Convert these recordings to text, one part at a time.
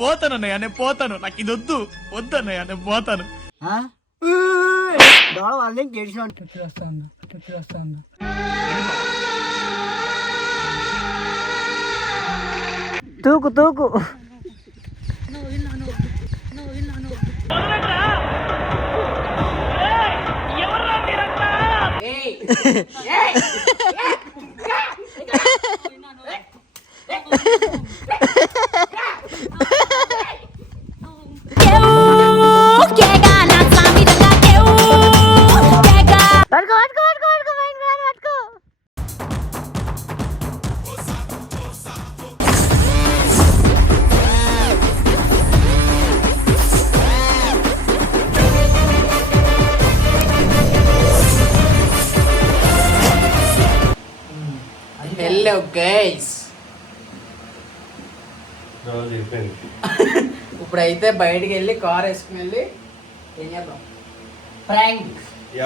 పోతానన్నయ్య, నేను పోతాను. నాకు ఇది వద్దు వద్దన్నయ్య, నేను పోతాను. వాళ్ళని గెలిచిన తూకు తూకు హలో గైస్, ఇప్పుడైతే బయటికి వెళ్ళి కార్ వేసుకుని వెళ్ళి ఏం చేద్దాం, ప్రాంక్.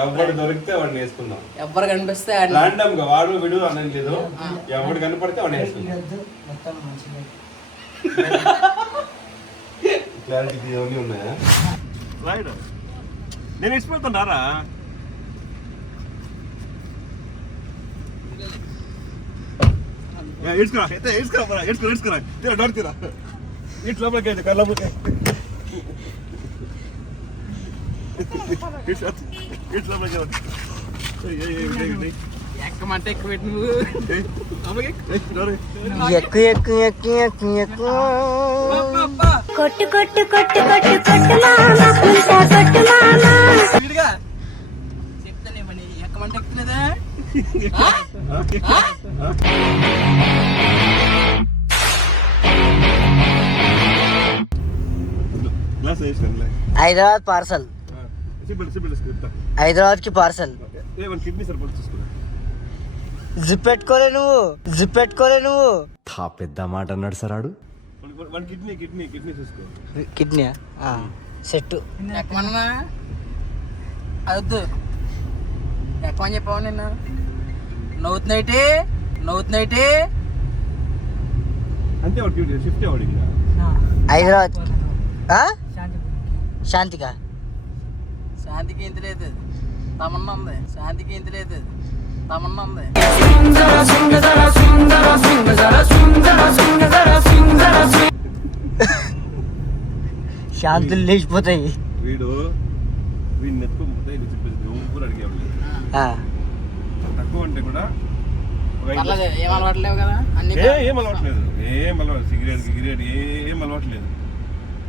ఎవరు దొరికితే వాడిని వేసుకుందాం, ఎవరు కనిపిస్తే రాండమ్ గా వాడు విడు అనేది లేదు, ఎవరు కనపడితే వాడిని వేసుకుందాం. క్లారిటీ ఇవన్నీ ఉన్నాయా? నేను ఇచ్చిపోతున్నారా? ఇట్లా ఎక్కమంటే ఎక్కువ పెట్టు నువ్వు. ఎక్కువ ఎక్కువ ఎక్కువ ఎక్కువ ఎక్కువ కొట్టు కొట్టు కొట్టు కొట్టు కొట్టు చెప్తానే మని ఎక్కమంటే ఎక్కుతున్నదా? హైదరాబాద్ పార్సల్, హైదరాబాద్ కి పార్సల్. జిప్ పెట్టుకోలే నువ్వు, జిప్ పెట్టుకోలే నువ్వు. పెద్ద మాట అన్నాడు సార్ ఆడు. కిడ్నీ సెట్ ఎక్కమన్నా వద్దు, ఎక్కమని చెప్పావు నిన్న. నవ్వుతున్నాయితే నవ్వుతున్నాయితే అంతే. హైదరాబాద్ శాంతిగా, శాంతికి ఇంత లేదు తమన్నా ఉంది, శాంతికి ఇంత లేదు తమన్నా ఉంది. శాంతులు లేచిపోతాయి. వీడు వీడిని ఎత్తుకోపోతే ఊరు అడిగేవాళ్ళు తక్కువ అంటే కూడా ఏం అలవాట్లేవు కదా, ఏం అలవాట్లేదు, ఏం అలవాటు సిగరెట్ గిగరెట్ ఏం అలవాట్లేదు.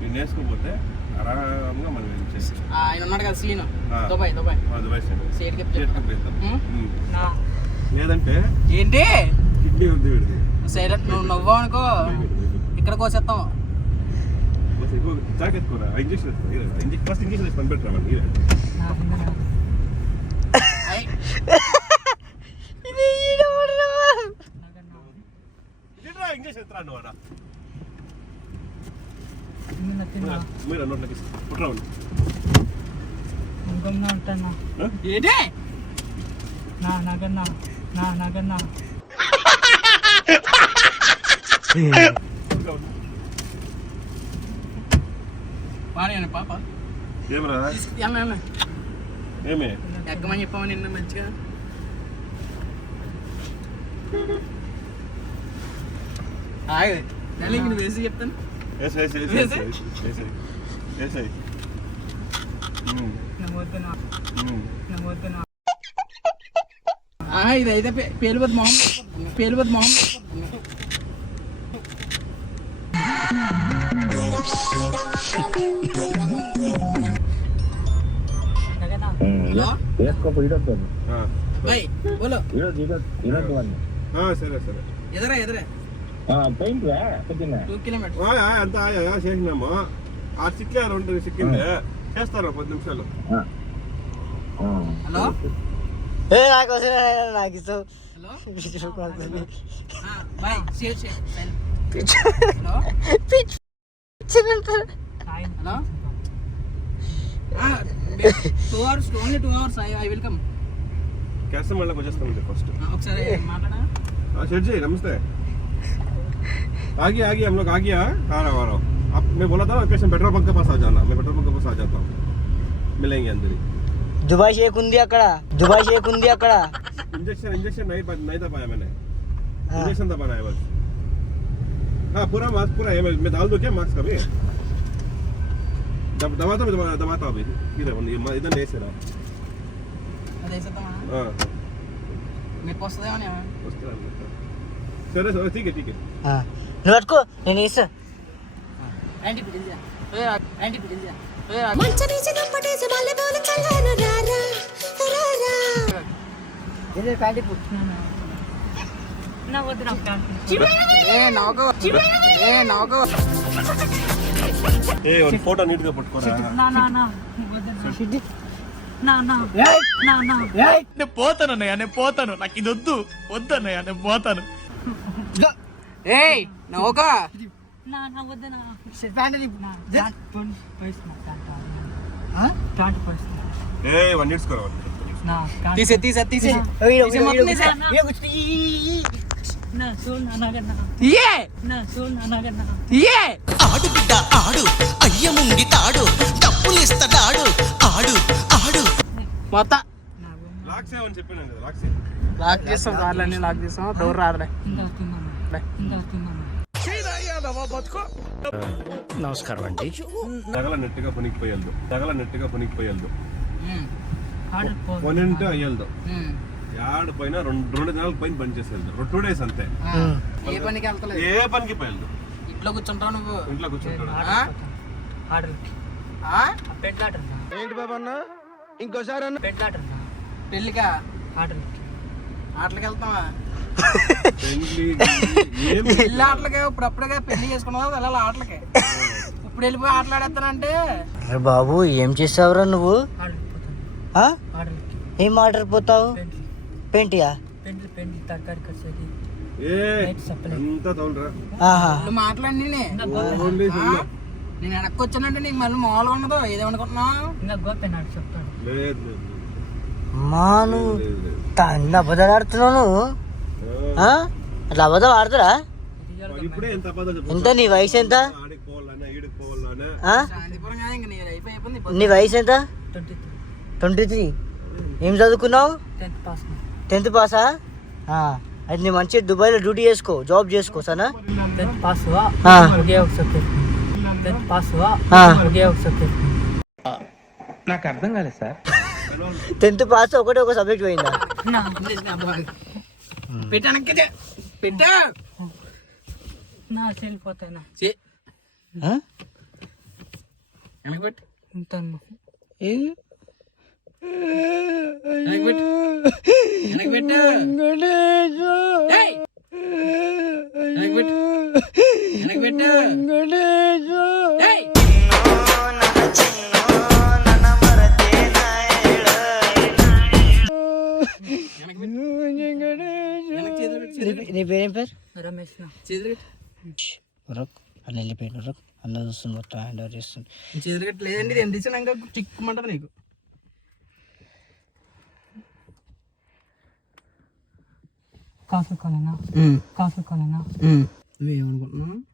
నేను నేర్చుకోపోతే ఆరాంగా మనం ఆయన ఉన్నాడు కదా సీన్, దుబాయ్ దుబాయ్ లేదంటే ఏంటి కిడ్నీ ఉంది వీడిది. సైలెంట్ నువ్వు నవ్వావు అనుకో ఇక్కడ కోసేస్తాం. జాకెత్తుకోరా, ఇంజక్షన్ ఫస్ట్ ఇంజక్షన్ వేసి పనిపెట్టరామండి. ఇంజక్షన్ ఎత్తురా నువ్వు అడా మీరు అన్నట్లకి పుట్రావండి. ఏంటి పాడేయండి పాప. ఏమరా ఏమే ఎక్కమని చెప్పాము నిన్న మంచిగా. నువ్వు వేసి చెప్తాను. ఇది అయితే పేలుబద్దు మొహం, పేలుబద్దు మొహం. भाई बोलो సరే సరే ఎదరా ఎదరా అంతా చేసినాము. ఆ సిక్కే 2 సిక్కింది చేస్తారు 10 నిమిషాలు. హలో నాకు ఇస్తావు. 2 hours, only 2 hours. I will come. कैसे मतलब వచ్చేస్తామంటే ఫస్ట్ ఒకసారి మాట్లాడా शेठ जी नमस्ते आ गया हम लोग आ गया आ रहा हूँ अब मैं बोला था लोकेशन पेट्रोल पंप के पास आ जाना मैं पेट्रोल पंप के पास आ जाता हूँ मिलेंगे अंदर ही దుబాయ్ షేక్ ఉంది అక్కడ इंजेक्शन नहीं दबाया मैंने इंजेक्शन दबाना है बस हाँ पूरा मास्क पूरा है मैं डाल दूँ क्या मास्क अभी दबाता मैं दबाता अभी इधर नहीं से रहा అది వేసేద్దామా మీకు వస్తుందేమని సరే సరే ठीक है నువ్వు పట్టుకో నేను ఇస్తా యాంటీ పిలిచా యాంటీ పిలిచా ప్యాంటీ నాకు ఏ ఒక ఫోటో నీట్ గా పట్టుకోరా నేను పోతానన్నయ్య నేను పోతాను నాకు ఇది వద్దన్నయ్య నేను పోతాను ఏయ్ నౌకా ఏ 1 మినిట్స్ కరో తీసే ఆడు బిడ్డ ఆడు అయ్య ముంగి తాడు డబ్బులిస్తాడు ఆడు ఆడు మొత్తం లాక్ సేవ్ అని చెప్పాను కదా లాక్ చేస్తాం రాళ్ళని లాక్ చేస్తాం డోర్ రాదులే నమస్కారం అండి తగల నెట్టుగా పొనికిపోయేల్దు పొనింటే అయ్యేల్దు యాడ్ పైన రెండు నెలల పైన పని చేసేది 2 days అంతే ఏ పనికి వెళ్తలేదు ఏ పనికి పోయేల్దు ఇంట్లో కూర్చుంటావు నువ్వు ఇంట్లో కూర్చుంటాడు ఏంటి బాబన్న ఇంకోసారి పెళ్ళికా ఆటలకి వెళ్తావా పెళ్ళి ఆటలకే ఇప్పుడప్పుడే పెళ్లి చేసుకున్నావు వెళ్ళాలి ఆటలకి ఇప్పుడు వెళ్ళిపోయి ఆటలాడేస్తానంటే అరే బాబు ఏం చేస్తావురా నువ్వు ఏం ఆర్డర్ పోతావు పెయింటియా నువ్వు మాట్లాడి నేను వెనక్కి వచ్చానంటే నీకు మళ్ళీ మామూలుగా ఉండదు ఏదేమనుకుంటున్నావు మాను అన్ని అబద్ధాలు ఆడుతున్నావు నువ్వు అట్లా అబద్ధం ఆడుతురా ఎంత నీ వయసు ఎంత నీ వయసు ఎంత 23 ఏం చదువుకున్నావు 10th పాసా అది నీ మంచి దుబాయ్లో డ్యూటీ చేసుకో జాబ్ చేసుకో సనా 10th పాస్ ఒకటే ఒక సబ్జెక్ట్ పోయిందా పెట్టా నా వెళ్ళిపోతానా వెనక్కి పెట్టు ఉంటాను వెనక్కి పెట్టు వెనక్కి పెట్టు నీ పేరేం పేరు రమేష్ అన్న వెళ్ళిపోయిన అన్న చూస్తుంది మొత్తం హ్యాండ్ ఓవర్ చేస్తుంది చేతులు లేదండి ఇది ఎంత ఇచ్చినా ఇంకా చిక్కుమంటది నీకు కాఫీ కొననా నువ్వేమనుకుంటున్నావు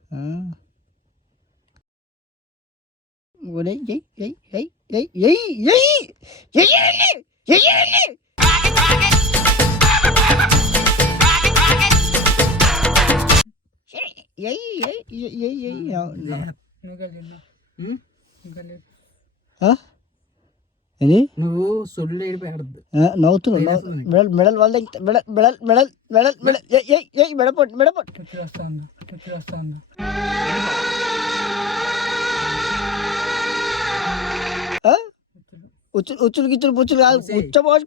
నువ్వు సొల్లు ఏడిపోయాడు నవ్వుతున్నావు మెడల్ వాళ్ళ మెడపొట్టు ఉచ్చులు గిచ్చులు పుచ్చులు కాదు ఉచ్చబోసి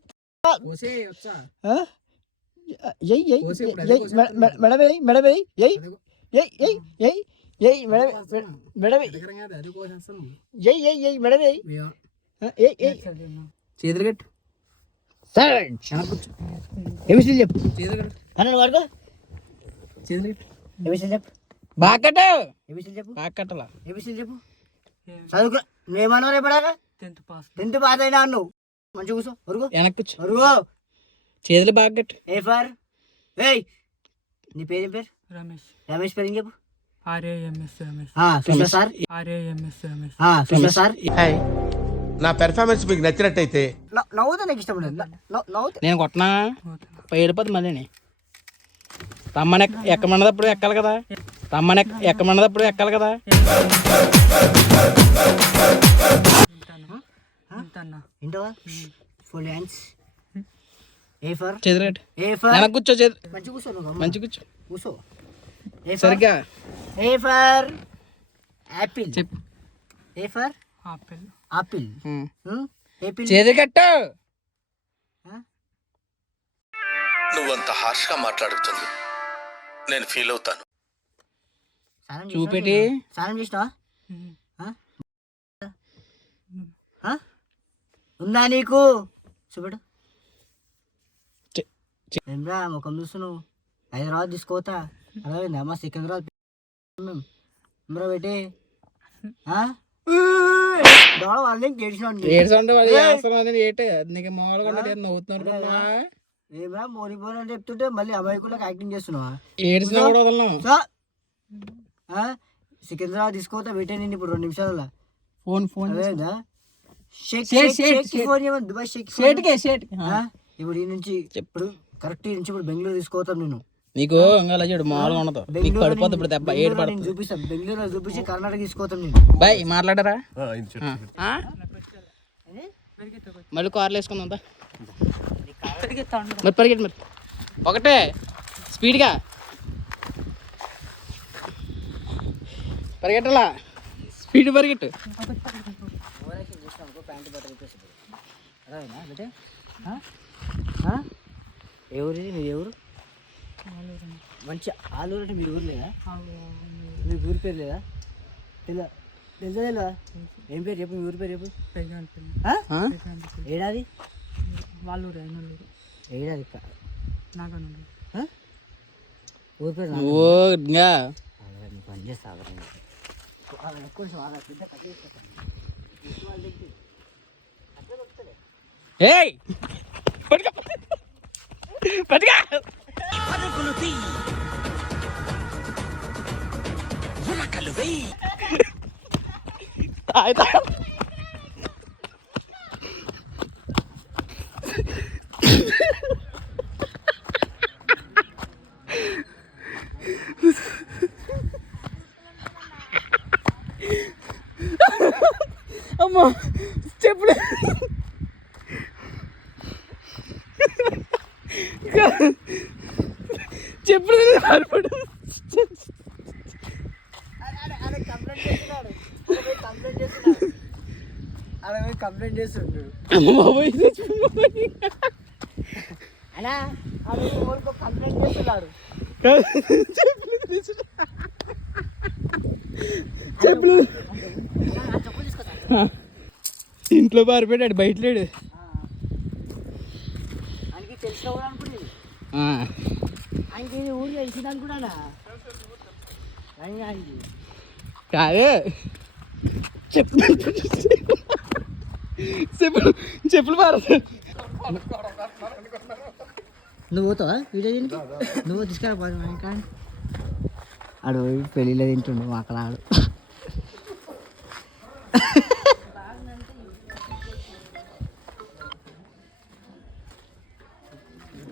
మెడవేయి చేతులు కట్టు ఏమిసి చెప్పు చేతులు కట్టు అన్న వాడుకో చేతులు కట్టు ఏమిసి చెప్పు బాగా కట్టు ఏమిసి చెప్పు బాగా కట్టాలా ఏమిసి చెప్పు చదువుకో నువ్వేమన్నావు రేపడాగా 10th పాస్ 10th పాస్ అయినా నువ్వు మంచిగా కూర్చో ఒరుగు వెనక్కి ఒరుగు చేతులు బాగా కట్టు. ఏ ఫర్ ఏయ్ నీ పేరేం పేరు రమేష్ రమేష్ పేరు ఏం చెప్పు RAMS Ramesh Sushma sir RAMS Ramesh Sushma sir నా పెర్ఫార్మెన్స్ మీకు నచ్చినట్టయితే నవ్వుతా నాకు ఇష్టం ఉండదు నవ్వుతా నేను కొట్టనా పైడిపోతుంది మళ్ళీ తమ్మని ఎక్కమన్నదప్పుడు ఎక్కాలి కదా తమ్మని ఎక్కమన్నదప్పుడు ఎక్కాలి కదా. ఏంటవా ఫుల్ హ్యాండ్స్ ఏ ఫర్ చేతులు ఏ ఫర్ వెనక్కి కూర్చో చేతి మంచి కూర్చో నువ్వు మంచి కూర్చో కూర్చో ఏ ఫర్ సరిగ్గా ఏ ఫర్ యాపిల్ చెప్పు. A for apple apple Apple చేతులు కట్టు. నువ్వంత హార్ష్ గా మాట్లాడుతుంది నేను ఫీల్ అవుతాను. చూపెట్టి స్నానం చేసినావా ఉందా నీకు చూపెట్టు ఏమ్రా ముఖం చూస్తున్నావు హైదరాబాద్ తీసుకోతా అలాగే అమ్మ సికింద్రాబాద్ పెట్టి దోడ వాళ్ళని గెలిచినాడు నీకు మామూలుగా నవ్వుతున్నారు. ఏమరా మోనిపోని అని చెప్తుంటే మళ్ళీ అమాయకులకు యాక్టింగ్ చేస్తున్నావా ఏడ్చినా కూడా వదలను. సికింద్రాబాద్ తీసుకోతా పెట్టాను నేను ఇప్పుడు 2 నిమిషాల ఫోన్ అదేదా షేక్ షేక్ షేక్ షేక్ ఫోన్ చేయమని దుబాయ్ షేక్ షేట్ ఇప్పుడు ఈ నుంచి ఇప్పుడు కరెక్ట్ ఈ నుంచి ఇప్పుడు బెంగళూరు తీసుకోతాం నేను నీకు ఇంకా చూడు మామూలుగా ఉండదు నీకు పడిపోతుంది ఇప్పుడు దెబ్బ ఏడు నేను పడుతుంది. చూపిస్తాను బెంగళూరులో చూపించి కర్ణాటక తీసుకోతాం నేను బాయ్ మాట్లాడారా ఇది చెప్పు. మళ్ళీ కార్లు వేసుకుందాం మరి పరిగెట్టు మరి ఒకటే స్పీడ్గా పరిగెట్టాలా స్పీడ్ పరిగెట్టు. ఎవరు మీరు ఎవరు మంచి ఆలూరు అంటే మీ ఊరు లేదా మీ ఊరి పేరు లేదా తెలుసా తెలియదా ఏం పేరు చెప్పు మీ ఊరి పేరు చెప్పు ఏడాది వాళ్ళూరు అయినూరు ఏడాది నాగనూరు ఊరి పేరు ఓ ఇంకా పని చేస్తా కొంచెం ఏయ్ పట్టుకో పట్టుకో అమ్మా చెప్పుడు చెప్పుడు కంప్లైంట్ చేస్తున్నాడు అమ్మ బాబోయ్ అలా కంప్లైంట్ చేస్తున్నాడు చెప్పులు ఇంట్లో పారిపోయాడు బయట లేడు. ఆయనకి తెలిసిన కూడా అనుకునేది ఆయనకి ఊరిలో ఇచ్చింది అనుకున్నాడా ఆయనకి కాదే చెప్పులు చెప్పులు చెప్పులు పారదు. నువ్వు పోతావా వీడియో దీనికి నువ్వు తీసుకురా ఇంకా ఆడు పెళ్ళిలో తింటుండు అక్కడ ఆడు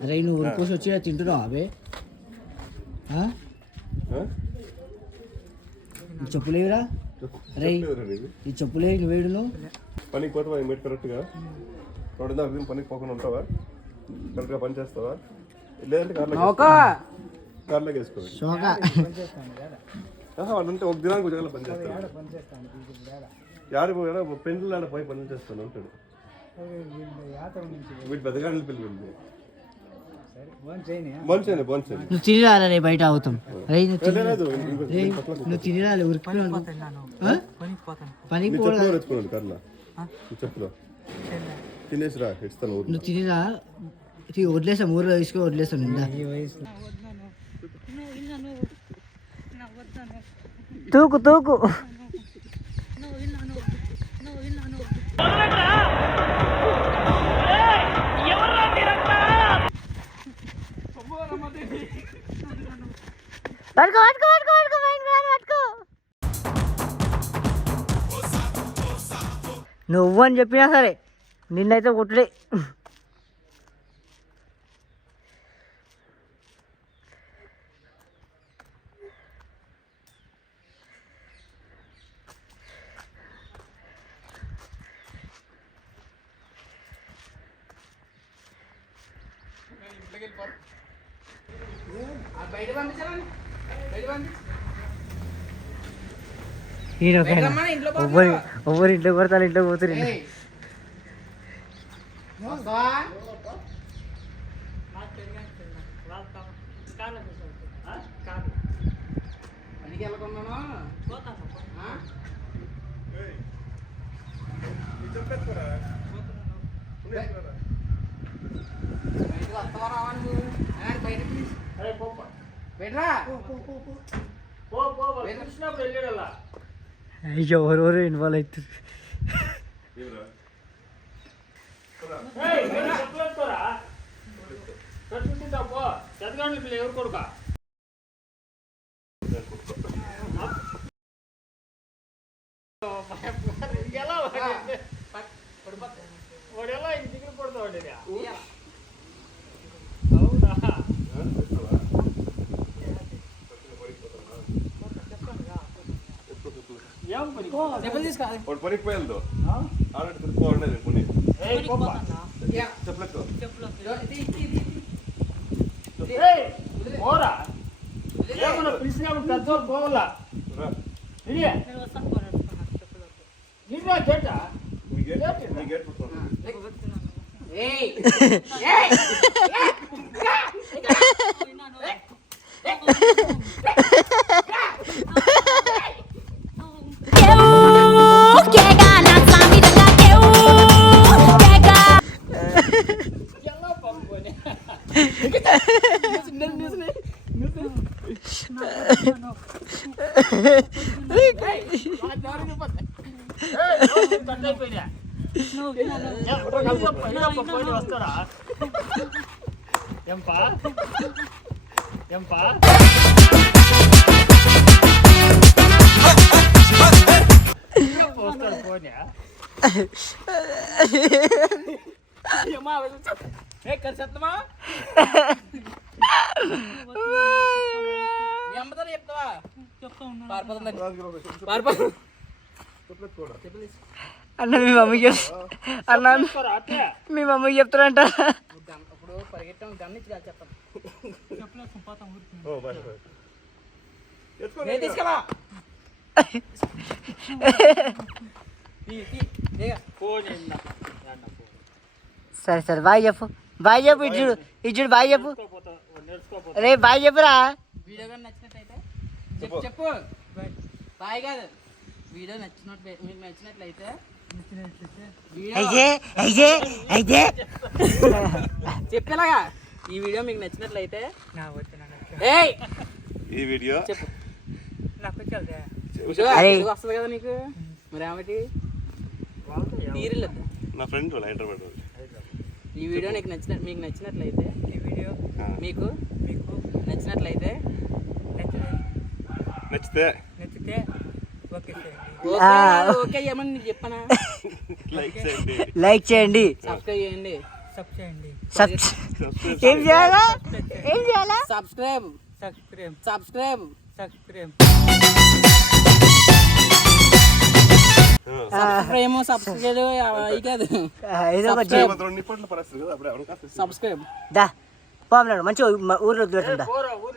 అరే నువ్వు ఊరికోసి వచ్చి తింటున్నావు అవే చెప్పులేవురా అరే ఈ చెప్పులేవి నువ్వేడు నువ్వు పనికి పోతావా మీరు కరెక్ట్గా 2:30 పనికి పోకుండా ఉంటావా కరెక్ట్గా పని చేస్తావా లేదంటే కార్లోకి వేసుకోవాలి షోకా వాళ్ళు ఉంటే ఒక దినానికి ఉద్యోగాలు పని చేస్తాను యాడ పోయినా పెండ్లు ఆడ పోయి పని చేస్తాను ఉంటాడు వీటి పెద్దగాడి పిల్లలు బోన్చేయండి నువ్వు తిరిగి రే బయట అవుతాం అరే లేదు నువ్వు తిరిగి రాలే ఉరికి పనికి తెచ్చుకున్నాడు కర్ణ చెప్పులో తినేసి రా ఇస్తాను నువ్వు తిరిగిరా వదిలేసాం ఊరిలో తీసుకొని వదిలేసాం నిండా తూకు పట్టుకో పట్టుకో పట్టుకో పట్టుకో పట్టుకో. నువ్వు అని చెప్పినా సరే నిన్నైతే కొట్టుడే. బయట పంపించాలని బయట పంపించి ఒవ్వరు ఇంట్లో కొడతారు, ఇంట్లో పోతారు. పనికి వెళ్ళకున్నాను బయటకు వస్తావా రావా నువ్వు బయటకి బయటరా వెళ్ళాడు. అయ్యో ఎవరెవరు ఇన్వాల్వ్ అవుతుంది. ఎవరు కొడుక వాడెలా ఇంటికి కొడతాడు. చెప్పలు తీసుకో వాడు పనికి పోయాలి ఆల్రెడీ తిరుక్కోండి పుని చెప్పలేదు పోరా ఏమన్నా పిలిచినా పెద్దోళ్ళు పోవాలా గేట మీ గేట్ పట్టుకోండి. వస్తారా ఎంపా ఎంపా వస్తాడు పోనీ చెప్తామా మీ అమ్మతో చెప్తావా అన్న మీ మమ్మీకి అన్న మీ మమ్మీకి చెప్తారంట. ఇప్పుడు పరిగెత్తాం గమనించి చెప్పండి తీసుకెళ్ళా సరే సరే బాయ్ చెప్పు, బాయ్ చెప్పు. ఇచ్చుడు ఇచ్చుడు బాయ్ చెప్పు. రే బాయ్ చెప్పురా. వీడియో కానీ నచ్చినట్లయితే చెప్పు బాయ్ కాదు. వీడియో మీకు నచ్చినట్లయితే చెప్పేలాగా ఈ వీడియో మీకు నచ్చినట్లయితే ఈ వీడియో చెప్పు వస్తుంది కదా నీకు మరి ఏమిటి తీరలేదు. నా ఫ్రెండ్ హైదరాబాద్. ఈ వీడియో మీకు నచ్చినట్లయితే ఈ వీడియో మీకు నచ్చినట్లయితే నచ్చితే ఓకే ఏమని నీకు చెప్పనా లైక్ చేయండి, సబ్స్క్రైబ్ చేయండి. ఏం చేయాలా ఏం చేయాలా సబ్స్క్రైబ్ సబ్స్క్రైబ్ కాదు నిప్పట్ల పరిస్థితి కదా అప్పుడు సబ్స్క్రైబ్ దా పోమన్నాడు మంచిగా ఊర్లో వదిలేస్తుందా.